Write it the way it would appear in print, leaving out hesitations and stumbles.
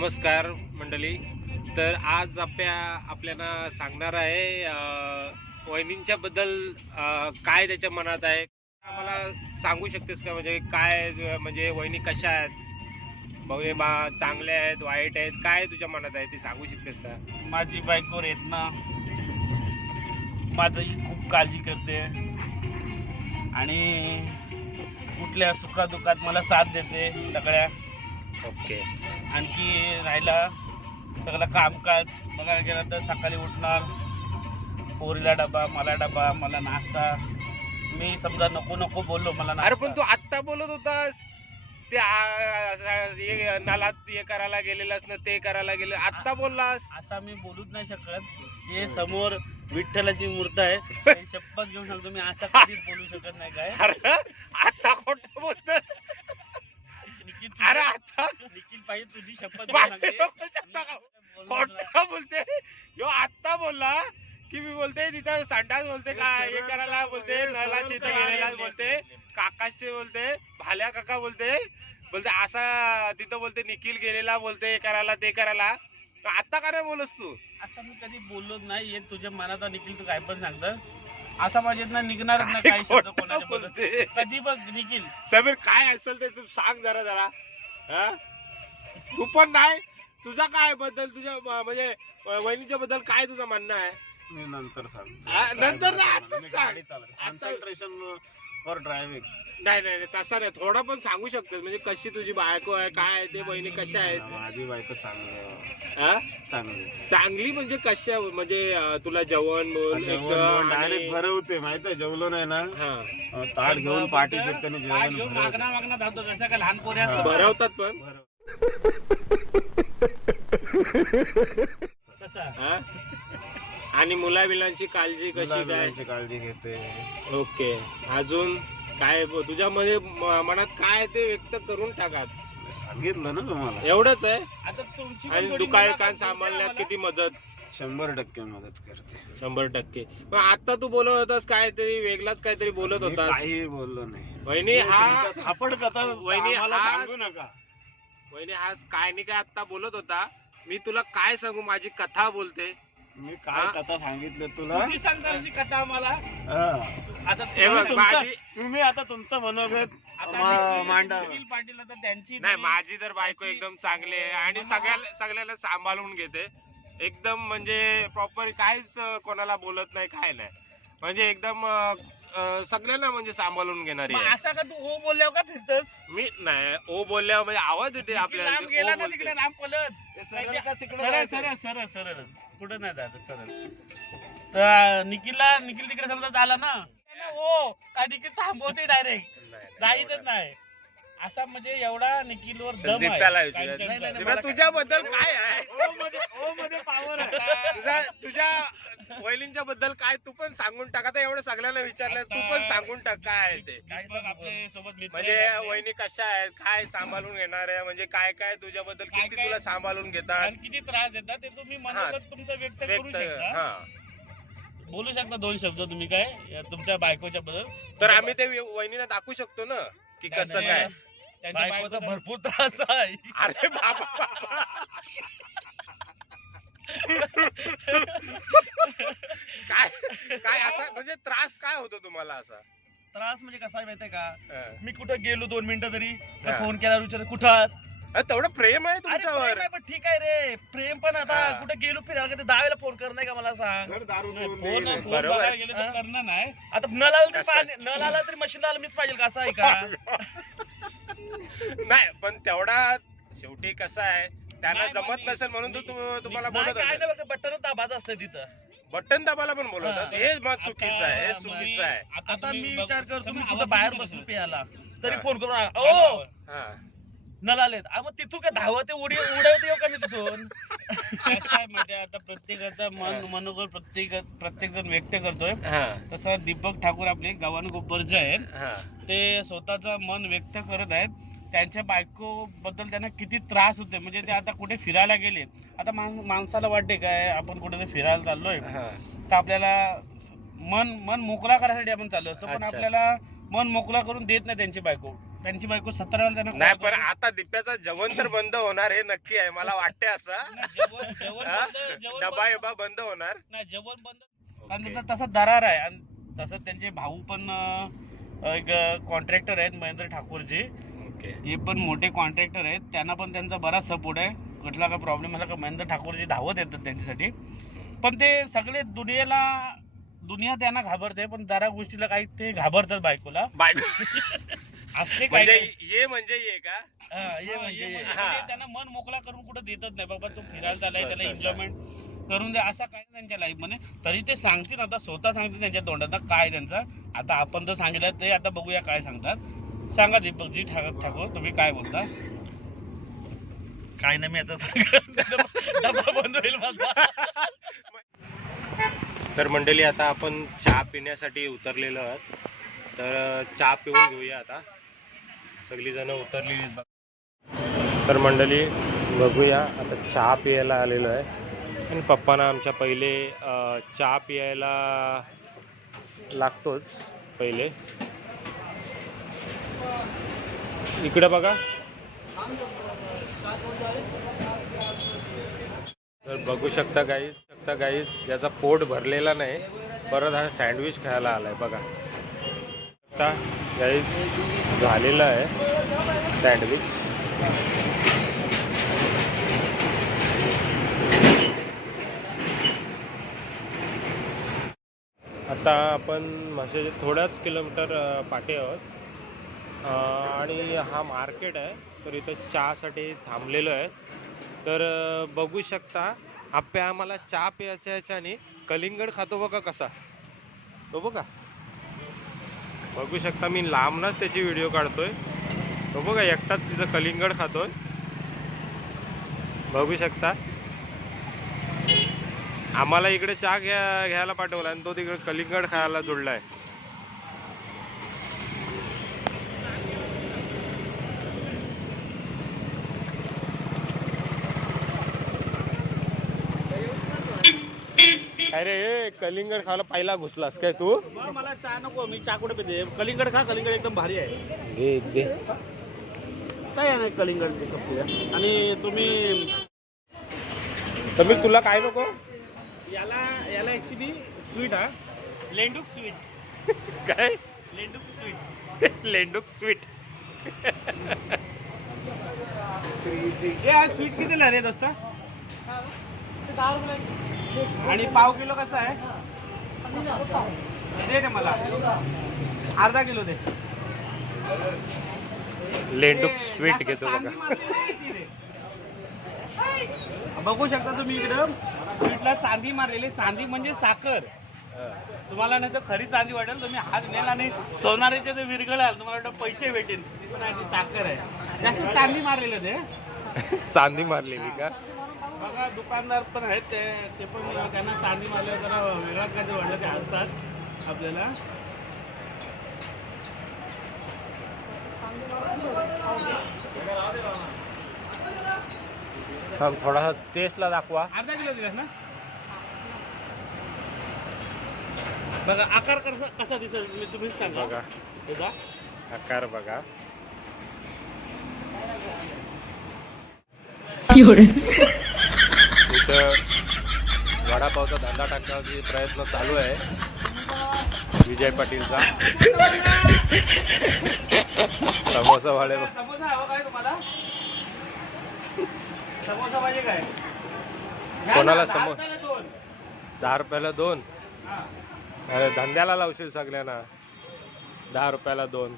नमस्कार मंडळी. तर आज आपल्याला सांगणार आहे वहिनींच्या बद्दल काय त्याच्या मनात आहे. आम्हाला सांगू शकतेस का, म्हणजे काय, म्हणजे वहिनी कशा आहेत, म्हणजे चांगल्या आहेत, वाईट आहेत, काय तुझ्या मनात आहे ते सांगू शकतेस का? माझी बायको रेतना माझी खूप काळजी करते आणि कुठल्या सुखादुखात मला साथ देते सगळ्या. ओके. आणखी राहिला सगळं कामकाज बघायला गेलं तर सकाळी उठणार, पोरीला डबा, मला डबा, मला नाश्ता. मी समजा नको नको बोललो मला अरे नाश्ता. पण तू आत्ता बोलत होतास ते नालात हे करायला गेलेलास ना, ते करायला गेले, आत्ता बोललास. असा मी बोलूच नाही शकत. हे समोर विठ्ठलाची मूर्त आहे, हे शपथ घेऊन सांगतो मी असं कधीच बोलू शकत नाही. काय अरे आता खोटं बोलतोस. निखिल, अरे आता निखिल पाहिजे तुझी शपथ घेऊन सांगते. खोटं बोलते. यो आत्ता बोलला की मी बोलते तिथं संडास बोलते, काय हे करायला बोलते, नळाची इथे गेलेला बोलते, काकाशचे बोलते, भाल्या काका बोलते असा तिथं बोलते, निखिल गेलेला बोलते, हे करायला ते करायला. आता का नाही बोलस तू? असं मी कधी बोललोच नाही. हे तुझ्या मनात निखिल, तू काय पण सांगतं असा माझ्यात ना निघणारच ना काही शब्द कोणाच्या बोलते. कधी बघ निखिल, समीर काय असेल ते तू सांग जरा. हा, तू पण नाही, तुझा काय बद्दल, तुझ्या म्हणजे वहिनीच्या बद्दल काय तुझं म्हणणं आहे? मी नंतर सांग. नंतर नाही, आताच सांग. Concentration for driving. नाही तसं नाही, थोडं पण सांगू शकतेस, म्हणजे कशी तुझी बायको आहे, काय आहे ते, बहिणी कशा आहेत? माझी बायको चांगली आहे. हा? चांगली चांगली म्हणजे कशा, म्हणजे तुला जेवण डायरेक्ट भरवते माहिती आहे. जेवलो नाही ना, हा, ताट घेऊन पाठी फिरताना पाठ जेवण घेऊन भरवते. मागणं धावतो जसं का लहान पोरे असतात. भरवतात पण तसा. हा? आणि मुलाबिलांची काळजी कशी काय? मुलाबिलांची काळजी घेते. ओके. अजून काय तुझ्या मध्ये मनात काय ते व्यक्त करून टाकाच. सांगितलं ना तुम्हाला. एवढंच आहे. आता तुमची पण आणि थोडी दुकान मुलाखत सांभाळण्यात घेतली किती मदत? 100% मदत करते. 100%. पण आता तू बोलत होतास काहीतरी वेगळाच काहीतरी बोलत मी होतास. काही बोललो नाही. वहिनी हा थापड कथा वहिनी आम्हाला हा- सांगू नका. वहिनी हा काय नाही काय आता बोलत होता. मी तुला काय सांगू, माझी कथा बोलते. मी काय हा? कथा सांगितलं तुला. तुम्ही सांगता अशी कथा आम्हाला. हा. आता हे बघ, माझी तुम्ही आता तुमचं मनोगत मांडा. निखिल पाटील आता त्यांची नाही, माझी तर बायको एकदम चांगली आहे आणि सगळ्याला सांभाळून घेते एकदम, म्हणजे प्रॉपर काहीच कोणाला बोलत नाही, काय नाही, म्हणजे एकदम सगळ्यांना म्हणजे सांभाळून घेणारी मग आहे. असा का तू हो बोलल्यावर का फिरतस? मी नाही ओ बोलल्यावर म्हणजे आवाज येते आपल्याला, लांब ते गेला ओ ना बोलते. तिकडे लांब पलत. ते सरळ का तिकडे सरळ जायचं? सरळ सरळ सरळ पुढे नाही जात सरळ. तर निखिल तिकडे समजा झाला ना, हो काय निखिल थांबवते डायरेक्ट, जायचंच नाही. असा म्हणजे एवदा निखिलवर दम दीप्याला आहे. विचारूया. काही टेन्शन नाही. दीप्या, तुझ्याबद्दल काय आहे? ओ मध्ये पावर आहे. तुझ्या वहिनींच्या बद्दल काय तू पण सांगून टाक. आता एवढं सगळ्यांना विचारलं, तू पण सांगून टाक काय आहे ते. काय सांगू आपले सोबत मित्र म्हणजे आहेत आपले. वहिनी कशा आहेत, काय सांभाळून घेणार आहे, म्हणजे काय काय तुझ्याबद्दल काय किती काय- तुला सांभाळून घेतात, आणि किती त्रास देतात ते तुम्ही मनोगत तुमचं व्यक्त करू व्यक्त. शकता. हा, बोलू शकता 2 शब्द तुम्ही काय या तुमच्या बायकोच्या बद्दल. तर आम्ही ते वहिनीला दाखवू शकतो ना की कसं काय. त्यांच्या बायकोचा भरपूर त्रास आहे. अरे बाबा काय काय असा म्हणजे त्रास काय होतो तुम्हाला असा? त्रास म्हणजे कसा आहे माहितीये का, हा. मी कुठं गेलो 2 मिनिटं तरी हा. फोन केला विचार कुठं आहात? अरे तेवढं प्रेम आहे अरे तुमच्यावर. प्रेम आहे, पण ठीक आहे रे प्रेम, पण आता हा. कुठे गेलो फिरायला कधी 10 वेळेला फोन कर नाही का मला सांग. घर दारू नाही, पिऊन फोन नाही. फोन बरोबर. बघायला गेलं तर करणं नाही. आता नळ आलं तरी कसं? पाणी, नळ आला तरी मशीन आलं मीच पाहिजे का, असं आहे का? नाही, पण तेवढा शेवटी कसं आहे, त्यांना नाही, जमत पण नसेल म्हणून तर तुम्हाला नाही, बोलत काय होता. नाही बघ, बटन दाबाचं असतं तिथं. बटन दाबायला पण बोलवतात, हा. हे मग चुकीचं आहे, हे आता चुकीचं आहे. आता मी विचार करतो मी आवाज कुठं बाहेर नाही बसलो करत. प्यायला तरी हा. फोन करून ओ हा. नळ आलेत. मग तिथून काय धावते उडवते येऊ का मी तिथून? कसं आहे माहिती आहे, आता प्रत्येकाचा मनोगत प्रत्येक जण व्यक्त करतोय. हा. तसं दीपक ठाकूर आपले गव्हाण गोपरचे आहेत, हा. ते स्वतःचं मन व्यक्त करत आहेत. त्यांच्या बायको बद्दल त्यांना किती त्रास होते, म्हणजे ते आता कुठे फिरायला गेले. आता माणसाला वाटते काय आपण कुठे फिरायला चाललोय हा. तर आपल्याला मन मोकळा करायसाठी आपण चाललो असतो, पण अच्छा. आपल्याला मन मोकळा करून देत नाही त्यांची बायको. त्यांची बायको 17 वेळा त्यांना नाही call पण करते. आता दिप्याचं जेवण तर बंद होणार हे नक्की आहे मला वाटते असं नाही, जेवण हा? जेवण डबा एबा बंद होणार नाही जेवण बंद कारण त्याचा तसा दरार आहे आणि तसं त्यांचे भाऊ पण एक कॉन्ट्रॅक्टर आहेत महेंद्र ठाकूरजी. ओके हे पण मोठे कॉन्ट्रॅक्टर आहेत, त्यांना पण त्यांचा बराच सपोर्ट आहे. कुठला का प्रॉब्लेम आला का महेंद्र ठाकूरजी धावत येतात त्यांच्यासाठी. पण ते सगळे दुनिया त्यांना घाबरते पण जरा गोष्टीला काही ते घाबरतात बायकोला बायको असते काय म्हणजे ये म्हणजे ये का हे म्हणजे हा. त्यांना मन मोकळा करून कुठे देतच नाही बाबा तो फिरायला चालाय त्याला स- स- एन्जॉयमेंट करून द्या असं काय त्यांच्या लाईफ मध्ये. तरी ते सांगतील आता स्वतः सांगतील त्यांच्या तोंडात काय त्यांचा. आता आपण तर सांगितलं ते आता बघूया काय सांगतात. सांगा दीपकजी ठाकूर तुम्ही काय बोलता. काय नाही मी आता डबा बंद होईल माझा. तर मंडळी आता आपण चहा पिण्यासाठी उतरलेलो आहोत तर चहा पिऊन घेऊया आता सगळी जण उतरलेली आहेत बघा. तर मंडळी बघूया आता चहा पियायला आलेलो आहे आणि पप्पांना आमच्या पहिले चहा पियायला लागतोच पहिले. इकडे बघा तर बघू शकता गाईज याचा पोट भरलेला नाही परत हा सँडविच खायला आलाय बघा. आता गाईज झालेला आहे सँडविच. आता आपण म्हशीच्या थोड्याच किलोमीटर पाठी आहोत आणि हा मार्केट आहे तर इथं चहासाठी थांबलेलो आहे. तर बघू शकता आप्या आम्हाला चहा प्यायच्या ह्याच्याने कलिंगड खातो बघा कसा तो बघा. बघू शकता मी लांबनच त्याची व्हिडिओ काढतोय तो बघा एकटाच तिथं कलिंगड खातोय बघू शकता. आम्हाला इकडे चहा घ्यायला पाठवला आणि तो तिकडे कलिंगड खायला जोडलाय. अरे कलिंगड खायला पहिला घुसलास काय तू. मला चहा नको मी चहा कुठे पिते. कलिंगड खा कलिंगड एकदम भारी आहे. घे काय आहे नाही कलिंगड आणि तुम्ही तर तुला काय नको याला ऍक्च्युली स्वीट हा लेंडूक स्वीट काय लेंडूक स्वीट लेंडूक स्वीट. स्वीट कितीला रे दोस्ता. आणि पाव किलो कसं आहे दे ना मला अर्धा किलो दे. लेंडूक स्वीट घेतो बघा. बघू शकता तुम्ही इकडं स्वीटला चांदी मारलेली. चांदी म्हणजे साखर. तुम्हाला नाही तर खरी चांदी वाटेल तुम्ही हात नेल आणि सोनारीचे ते विरघळाल तुम्हाला वाटतं पैसे भेटेल. पण आहे ती साखर आहे जास्त चांदी मारलेलं ते चांदी मारलेली का. बघा दुकानदार पण आहेत ते पण त्यांना चांदी मारल्यावर जरा वेगळाच काहीतरी वाटलं ते हसतात आपल्याला. थोडासा टेस्टला दाखवा. अर्धा किलो दिलास ना. बघा आकार कसा दिसेल तुम्हीच सांगा. बघा बघा आकार बघा. इथं वडापावचा धंदा टाकण्याचा प्रयत्न चालू आहे विजय पाटीलचा. समोसा वाले समोसा हवा काय तुम्हाला. समोसा पाहिजे काय. कोणाला 10 समोसा? रुपयाला 2. 10 रुपयाला 2. हा. अरे धंद्याला लावशील सगळ्यांना. 10 रुपयाला 2.